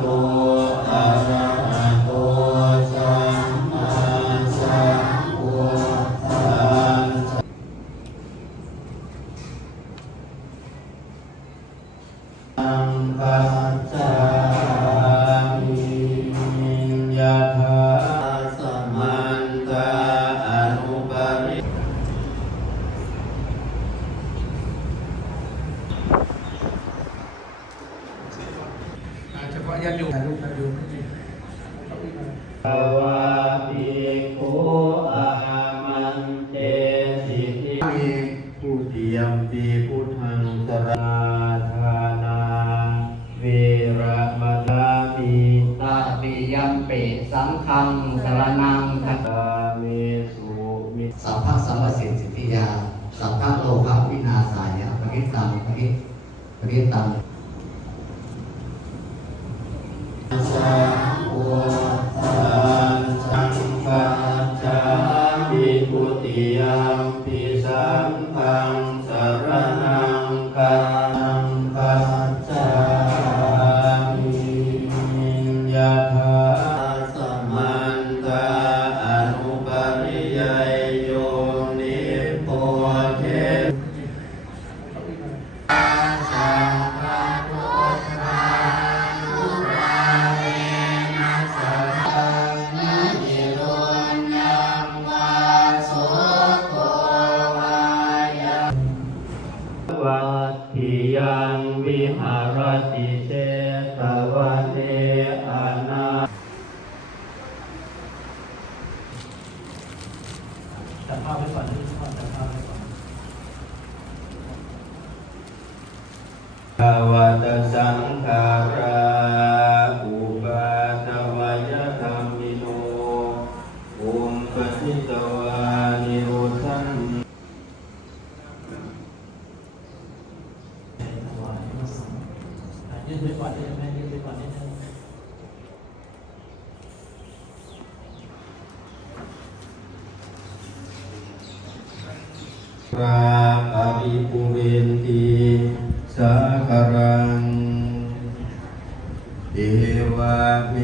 โตอะระหะโตสัมมาสัมพุทธัสสะสัมปัจจามิยะถาสมันตาอนุปริเฉพาะญาติโยมถ่ายรูปญาติโยมไม่ดีภวะภิกขุอามันเตสิทิผู้เทียมปีพุทธังสรณาทานาเวระมะนามิตาปิยัมปิสังฆังสรณังคัจฉา ตามิสุมิ สัพพะสัมปสิทธิยาสัพพะโลภะวินาศายะปริตตังปริตตังสัมพุทธัสสะสัมปัจจามิทุติยัมปิสังฆังสรณังคัมปัจจามิยะถาสมันตาอนุปริยายโยนิโพเทสังฆพุทธานุราเวนัสสะนิโรญญังวาโสโกวายะวัตถิยังวิหารติเชตวันเนอานาจับภาพไว้ก่อนที่พ่อจับภาพไว้ก่อน ภวัตสังขาราอุปาทวยธรรมิโนอุมปฏิตวานิโรธันถวายพระสงฆ์ยืดไว้ก่อนได้ไหมยืดไว้ก่อนนิดนึงราอภิปุเรนติสาคารังเอวะเม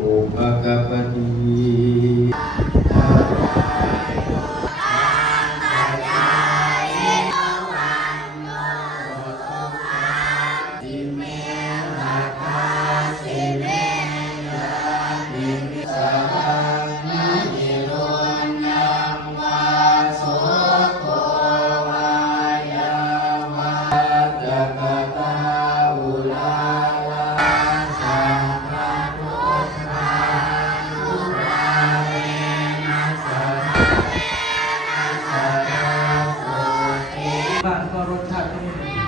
อุปกปปติบ้านก็รสชาติก็ไม่เหมือนที่